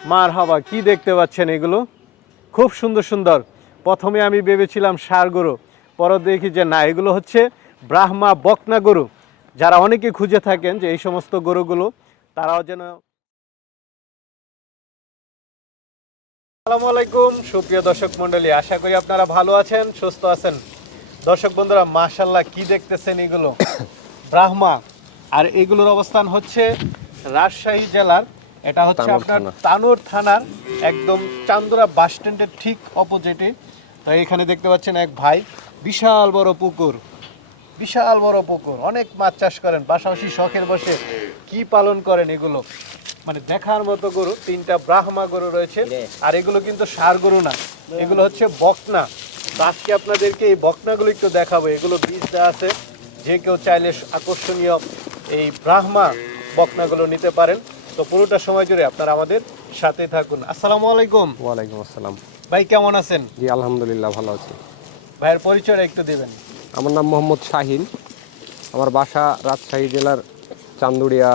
মার হাবা কি দেখতে পাচ্ছেন এগুলো? খুব সুন্দর সুন্দর। প্রথমে আমি ভেবেছিলাম সার গরু, পরে দেখি যে না, এগুলো হচ্ছে ব্রাহ্মা বকনা গরু। যারা অনেকে খুঁজে থাকেন যে এই সমস্ত গরুগুলো, তারাও যেন আসসালামু আলাইকুম সুপ্রিয় দর্শক মণ্ডলী, আশা করি আপনারা ভালো আছেন, সুস্থ আছেন। দর্শক বন্ধুরা মাশাল্লাহ কি দেখতেছেন এগুলো? ব্রাহ্মা। আর এগুলোর অবস্থান হচ্ছে রাজশাহী জেলার এটা হচ্ছে আপনার। তানোর থানার একদম চান্দুরা বাস স্ট্যান্ডের ঠিক অপোজিটে। তাই এখানে দেখতে পাচ্ছেন এক ভাই বিশাল বড় পুকুর বিশাল বড় পুকুর। অনেক মাছ চাষ করেন পাশাপাশি শখের বসে কি পালন করেন এগুলো? মানে দেখার মতো গরু তিনটা ব্রাহ্মা গরু রয়েছে আর এগুলো কিন্তু সার গরু না। এগুলো হচ্ছে বকনা। আজকে আপনাদেরকে এই বকনাগুলো একটু দেখাবো। এগুলো বীজ দেওয়া আছে। যে কেউ চাইলে আকর্ষণীয় এই ব্রাহ্মা বকনাগুলো নিতে পারেন। তো পুরোটা সময় জুড়ে আপনারা আমাদের সাথে থাকুন। আসসালামু আলাইকুম। ওয়ালাইকুম আসসালাম। ভাই কেমন আছেন? জি আলহামদুলিল্লাহ ভালো আছি। ভাইয়ের পরিচয়টা একটু দিবেন। আমার নাম মোহাম্মদ শাহিন। আমার বাসা রাজশাহী জেলার চান্দুরিয়া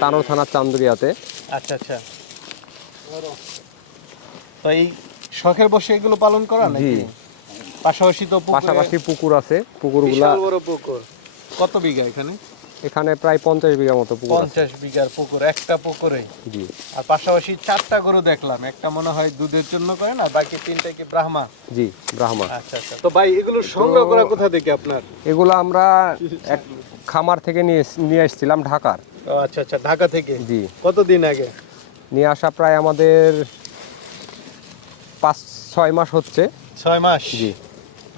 তানোর থানার চান্দুরিয়াতে। আচ্ছা আচ্ছা। তো এই শখের বসে এগুলো পালন করা নাকি? পাশাপাশি তো পাশাপাশি পুকুর আছে। পুকুরগুলা বড় পুকুর। কত বিঘা এখানে? এখানে প্রায় পঞ্চাশ বিঘা মতো পুকুর পঞ্চাশ বিঘার পুকুর একটা পুকুরে? জি। আর পাশাপাশি চারটা গরু দেখলাম একটা মনে হয় দুধের জন্য করে না বাকি তিনটা কি ব্রাহ্মা? জি ব্রাহ্মা। আচ্ছা আচ্ছা। তো ভাই এগুলো সংগ্রহ করা কোথা থেকে আপনার? এগুলো আমরা এক খামার থেকে নিয়ে নিয়ে এসেছিলাম ঢাকার। আচ্ছা আচ্ছা ঢাকা থেকে? জি। কতদিন আগে? নিয়ে আসা প্রায় আমাদের পাঁচ ছয় মাস হচ্ছে। ছয় মাস? জি।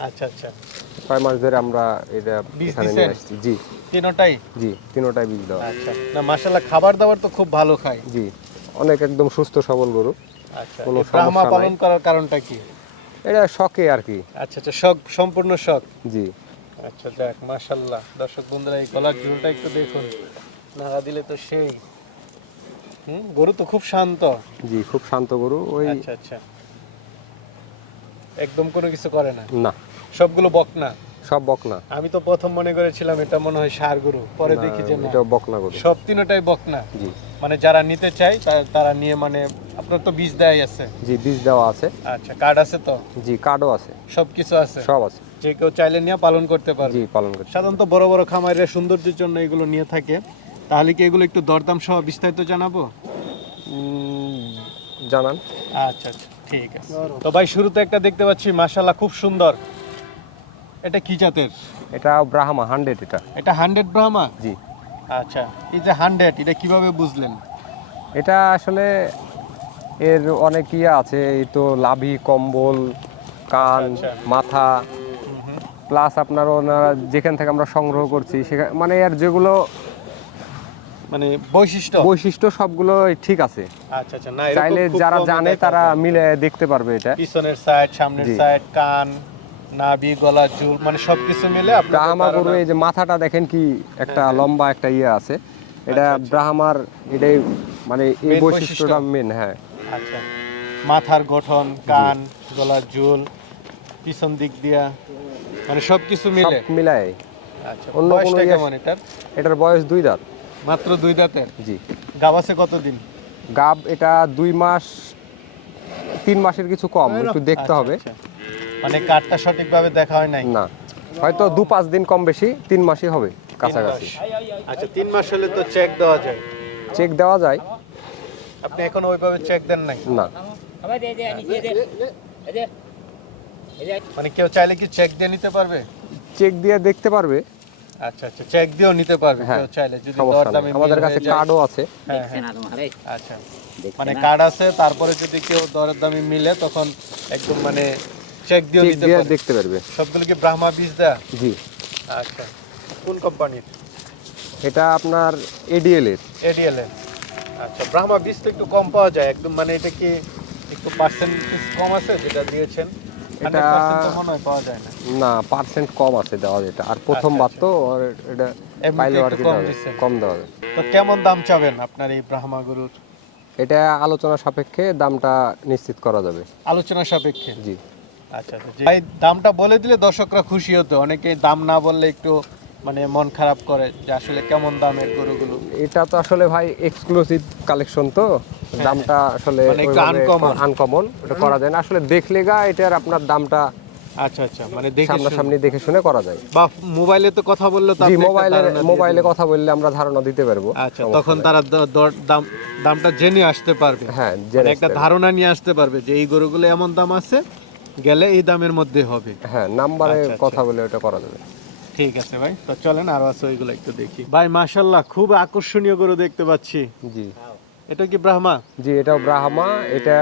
আচ্ছা আচ্ছা। ছয় মাস ধরে আমরা এটা এখানে নিয়ে আসছি। জি। তিনটাই? জি তিনোটাই বীজ দেওয়া। আচ্ছা। না মাশাল্লাহ খাবার দাবার তো খুব ভালো খায়। জি। অনেক একদম সুস্থ সবল গরু। আচ্ছা কোনো সমস্যা পালন করার কারণটা কি? এটা শখে আর কি। আচ্ছা আচ্ছা শখ সম্পূর্ণ শখ? জি। আচ্ছা যাক মাশাল্লাহ দর্শক বন্ধুরা এই গলার ঝুলটা একটু দেখুন। নাড়া দিলে তো সেই। হুম গরু তো খুব শান্ত। জি খুব শান্ত গরু। ওই আচ্ছা আচ্ছা। একদম কোনো কিছু করে না? না। সবগুলো বকনা। সব বকনা। আমি তো প্রথম মনে করেছিলাম এটা মনে হয় সার গরু পরে দেখি যে না। এটা বকনা গরু। সব তিনটাই বকনা। জি। মানে যারা নিতে তা- তারা নিয়ে মানে আপনার তো বীজ দেয় আছে। জি বীজ দেওয়া আছে। আচ্ছা কার্ড আছে তো? জি কার্ডও আছে। সব কিছু আছে? সব আছে। যে কেউ চাইলে নিয়ে পালন করতে পারবে। জি পালন করছি সাধারণত বড় বড় খামারের সৌন্দর্যের জন্য এগুলো নিয়ে থাকে। তাহলে কি এগুলো একটু দরদাম সহ বিস্তারিত জানাব? জানান। আচ্ছা আচ্ছা ঠিক আছে। তো ভাই শুরুতে একটা দেখতে পাচ্ছি মাশাল্লাহ খুব সুন্দর। এটা কি জাতের? এটা ব্রাহ্মা হান্ড্রেড এটা। এটা হান্ড্রেড ব্রাহ্মা? জি। আচ্ছা এই যে হান্ড্রেড এটা কীভাবে বুঝলেন? এটা আসলে এর অনেক ইয়ে আছে এই তো লাভি কম্বল কান আচ্ছা। মাথা। প্লাস আপনার ওনারা যেখান থেকে আমরা সংগ্রহ করছি সেখানে মানে এর যেগুলো মানে বৈশিষ্ট্য? বৈশিষ্ট্য সবগুলো ঠিক আছে। আচ্ছা আচ্ছা। না চাইলে যারা জানে তারা মিলে দেখতে পারবে এটা। পিছনের সাইড সামনের সাইড কান নাভি গলা চুল মানে সবকিছু মিলে ব্রাহ্মা গরু এই যে মাথাটা দেখেন কি একটা লম্বা একটা ইয়ে আছে। এটা হ্যাঁ, আচ্ছা, আচ্ছা। ব্রাহ্মার এটাই মানে এই বৈশিষ্ট্যটা মেন হ্যাঁ। আচ্ছা। মাথার গঠন কান গলার পিছন দিক দিয়া মানে সবকিছু মিলে। মিলায় আচ্ছা অন্য কোনো ইয়ে- এটার? এটার বয়স দুই দাঁত। মাত্র দুই দাঁতের? জি। গাব আছে কতদিন? গাব এটা দুই মাস তিন মাসের কিছু কম একটু দেখতে আচ্ছা, হবে। আচ্ছা। মানে কাঠটা সঠিকভাবে দেখা হয় নাই? না। হয়তো দু পাঁচ দিন কম বেশি তিন মাসই হবে কাছাকাছি। আচ্ছা তিন মাস হলে তো চেক দেওয়া যায়। চেক দেওয়া যায়। আপনি এখন ওইভাবে চেক দেন নাই? না। মানে কেউ চাইলে কি চেক দিয়ে নিতে পারবে? চেক দিয়ে দেখতে পারবে। আচ্ছা আচ্ছা চেক দিয়েও নিতে পারবে হ্যাঁ, কেউ চাইলে যদি দরদামে আমাদের কাছে কার্ডও আছে। হ্যাঁ, হ্যাঁ। আচ্ছা। মানে কার্ড আছে তারপরে যদি কেউ দরের দামি মিলে তখন একদম মানে চেক নিতে পারবে। দেখতে পারবে। সবগুলো কি ব্রাহ্মা বীজ দেয়া? জি। আচ্ছা। কোন কোম্পানির এটা আপনার এডিএল এর। এডিএল এর। আচ্ছা ব্রাহ্মা বীজ তো একটু কম পাওয়া যায়। একদম মানে এটা কি একটু পার্সেন্টেজ কম আছে যেটা দিয়েছেন? এটা পাওয়া যায় না। না পার্সেন্ট কম আছে দেওয়া যেটা। আর প্রথম আচ্ছা, বার তো আর এটা পাইলে আর কি কম দেওয়া কম দেওয়া যাবে তো কেমন দাম চাবেন আপনার এই ব্রাহ্মা গরুর? এটা আলোচনা সাপেক্ষে দামটা নিশ্চিত করা যাবে। আলোচনা সাপেক্ষে? জি। আচ্ছা আচ্ছা ভাই দামটা বলে দিলে দর্শকরা খুশি হতো। অনেকে দাম না বললে একটু মানে মন খারাপ করে যে আসলে কেমন দামের গরুগুলো। এটা তো আসলে ভাই এক্সক্লুসিভ কালেকশন তো। দামটা আসলে মানে একটু uncommon। আনকমন ওটা করা যায় না। আসলে দেখলে গা এটার আপনার দামটা আচ্ছা আচ্ছা মানে দেখে সামনাসামনি দেখে শুনে করা যায়। বা মোবাইলে তো কথা বললে তো মোবাইলে ধারণা মোবাইলে কথা বললে আমরা ধারণা দিতে পারব। আচ্ছা তখন তারা দাম দামটা জেনে আসতে পারবে। হ্যাঁ মানে একটা ধারণা নিয়ে আসতে পারবে যে এই গরুগুলো এমন দাম আছে গেলে এই দামের মধ্যে হবে। হ্যাঁ নাম্বারে আচ্ছা, আচ্ছা। কথা বলে ওটা করা যাবে। ঠিক আছে ভাই তো চলেন আরও আছে ওইগুলো একটু দেখি। ভাই মাশাল্লাহ খুব আকর্ষণীয় গরু দেখতে পাচ্ছি। জি। এটা কি ব্রাহ্মা? জি এটাও ব্রাহ্মা এটা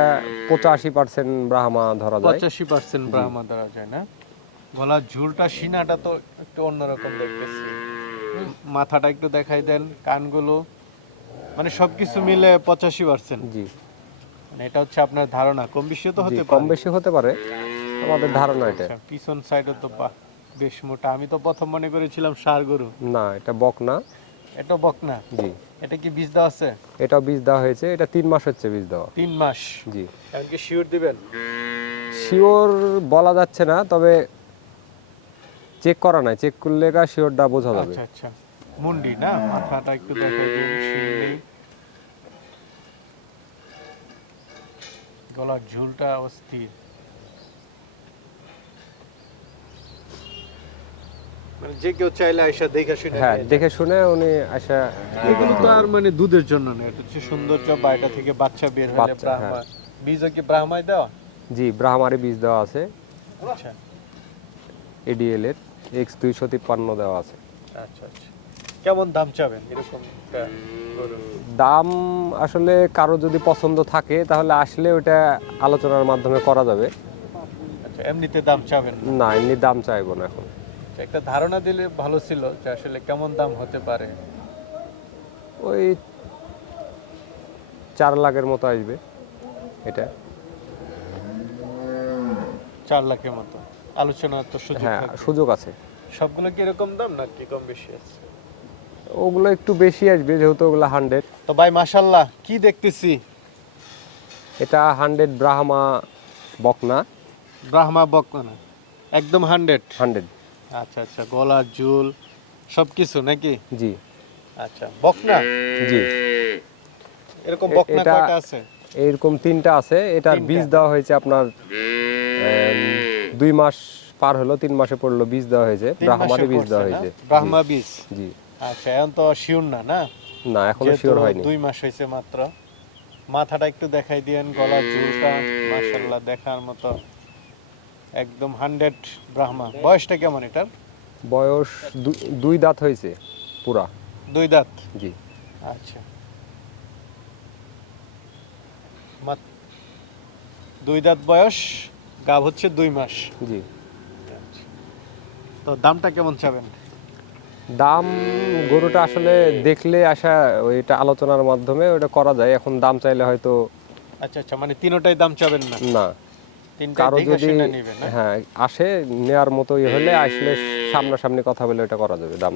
পঁচাশি পার্সেন্ট ব্রাহ্মা ধরা যায়। পঁচাশি পার্সেন্ট ব্রাহ্মা ধরা যায় না? গলার ঝুলটা সিনাটা তো একটু অন্যরকম দেখতেছি। মাথাটা একটু দেখাই দেন কানগুলো। মানে সবকিছু মিলে পঁচাশি পার্সেন্ট জি। মানে এটা হচ্ছে আপনার ধারণা। কম বেশি তো হতে কম বেশি হতে পারে। আমাদের ধারণা এটা। আচ্ছা, পিছন সাইডে তো বেশ মোটা। আমি তো প্রথম মনে করেছিলাম সার গরু। না এটা বক না। এটা বকনা জি। এটা কি বীজ দেওয়া আছে? এটাও বীজ দেওয়া হয়েছে। এটা তিন মাস হচ্ছে বীজ দেওয়া। তিন মাস? জি। এমনকি শিওর দিবেন? শিওর বলা যাচ্ছে না তবে চেক করা নাই। চেক করলে গা শিওরটা বোঝা যাবে। আচ্ছা আচ্ছা। মুন্ডি না? মাথাটা একটু দেখাই দিন গলার ঝুলটা অস্থির। মানে যে কেউ চাইলে আইসা দেখে শুনে হ্যাঁ দেখে শুনে উনি আসা যাবে। এগুলো তো আর মানে দুধের জন্য না এটা হচ্ছে সৌন্দর্য বা এটা থেকে বাচ্চা বের হলে ব্রাহ্মা বীজও কি ব্রাহ্মায় দেওয়া? জি ব্রাহ্মারি বীজ দেওয়া আছে। আচ্ছা। এডিএল এর এক্স দুইশো তিপ্পান্ন দেওয়া আছে। আচ্ছা আচ্ছা। কেমন দাম চাবেন? এরকম দাম আসলে কারও যদি পছন্দ থাকে তাহলে আসলে ওটা আলোচনার মাধ্যমে করা যাবে। আচ্ছা এমনিতে দাম চাবেন না। এমনি দাম চাইব না এখন। আচ্ছা, একটা ধারণা দিলে ভালো ছিল যে আসলে কেমন দাম হতে পারে। ওই চার লাখের মতো আসবে এটা। চার লাখের মতো। আলোচনার তো সুযোগ হ্যাঁ সুযোগ আছে। সবগুলো কি এরকম দাম না কি কম বেশি আছে? ওগুলো একটু বেশি আসবে যেহেতু ওগুলো হান্ড্রেড তো ভাই মাশাল্লাহ কি দেখতেছি? এটা হান্ড্রেড ব্রাহ্মা বকনা। ব্রাহ্মা বকনা একদম হান্ড্রেড হান্ড্রেড আচ্ছা আচ্ছা গলার ঝুল সবকিছু নাকি? জি। আচ্ছা বকনা? জি। এরকম বকনা কয়টা আছে? এইরকম তিনটা আছে। এটার বীজ দেওয়া হয়েছে আপনার দুই মাস পার হলো তিন মাসে পড়ল বীজ দেওয়া হয়েছে। ব্রাহ্মারি বীজ দেওয়া হয়েছে। ব্রাহ্মা বীজ। জি। আচ্ছা এখন তো শিওর না না? না এখনও শিওর হয়নি। দুই মাস হয়েছে মাত্র। মাথাটা একটু দেখাই দিয়েন গলার ঝুলটা মাশাল্লাহ দেখার মতো। একদম হান্ড্রেড ব্রাহ্মা। বয়সটা কেমন এটার? বয়স দুই দাঁত হয়েছে পুরা। দুই দাঁত? জি। আচ্ছা। দুই দাঁত বয়স গাব হচ্ছে দুই মাস। জি। তো দামটা কেমন চাবেন? দাম গরুটা আসলে দেখলে আসা ওইটা আলোচনার মাধ্যমে ওটা করা যায়। এখন দাম চাইলে হয়তো আচ্ছা আচ্ছা মানে তিনোটাই দাম চাবেন না? না। তিনটা কারও যদি হ্যাঁ আসে নেওয়ার মতোই হলে আসলে সামনাসামনি কথা বলে ওটা করা যাবে দাম।